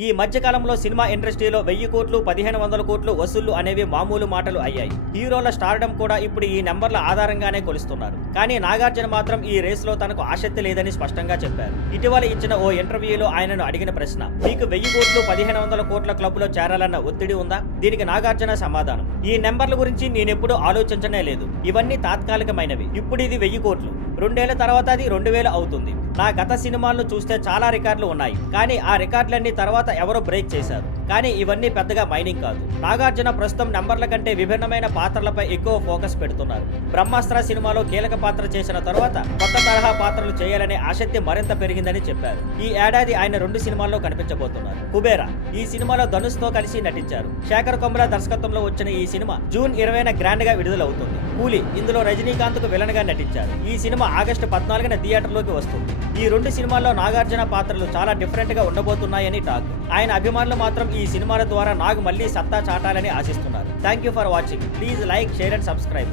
ఈ మధ్య కాలంలో సినిమా ఇండస్ట్రీలో 1000 కోట్లు 1500 కోట్లు వసూళ్లు అనేవి మామూలు మాటలు అయ్యాయి. హీరోల స్టార్డమ్ కూడా ఇప్పుడు ఈ నెంబర్ల ఆధారంగానే కొలుస్తున్నారు. కానీ నాగార్జున మాత్రం ఈ రేస్ లో తనకు ఆసక్తి లేదని స్పష్టంగా చెప్పారు. ఇటీవల ఇచ్చిన ఓ ఇంటర్వ్యూలో ఆయనను అడిగిన ప్రశ్న, మీకు 1000 కోట్లు 1500 కోట్ల క్లబ్ లో చేరాలన్న ఒత్తిడి ఉందా? దీనికి నాగార్జున సమాధానం, ఈ నెంబర్ల గురించి నేనెప్పుడు ఆలోచించనే లేదు. ఇవన్నీ తాత్కాలికమైనవి. ఇప్పుడు ఇది 1000 కోట్లు, 2 ఏళ్ల తర్వాత అది 2000 అవుతుంది. నా గత సినిమాలను చూస్తే చాలా రికార్డులు ఉన్నాయి, కానీ ఆ రికార్డులన్నీ తర్వాత ఎవరో బ్రేక్ చేశారు. కానీ ఇవన్నీ పెద్దగా మైనింగ్ కాదు. నాగార్జున ప్రస్తుతం నెంబర్ల కంటే విభిన్నమైన పాత్రలపై ఎక్కువ ఫోకస్ పెడుతున్నారు. బ్రహ్మాస్త్ర సినిమాలో కీలక పాత్ర చేసిన తర్వాత కొత్త తరహా పాత్రలు చేయాలనే ఆసక్తి మరింత పెరిగిందని చెప్పారు. ఈ ఏడాది ఆయన 2 సినిమాల్లో కనిపించబోతున్నారు. కుబేరా ఈ సినిమాలో ధనుష్ తో కలిసి నటించారు. శేఖర్ కొమ్రా దర్శకత్వంలో వచ్చిన ఈ సినిమా జూన్ 20న గ్రాండ్ గా విడుదలవుతుంది. కూలీ ఇందులో రజనీకాంత్ కు విలన్ గా నటించారు. ఈ సినిమా ఆగస్టు 14న థియేటర్లోకి వస్తుంది. ఈ 2 సినిమాల్లో నాగార్జున పాత్రలు చాలా డిఫరెంట్ గా ఉండబోతున్నాయని టాక్. ఆయన అభిమానులు మాత్రం ఈ సినిమాల ద్వారా నాగ్ మళ్ళీ సత్తా చాటాలని ఆశిస్తున్నారు. Thank you for watching. Please like, share and subscribe.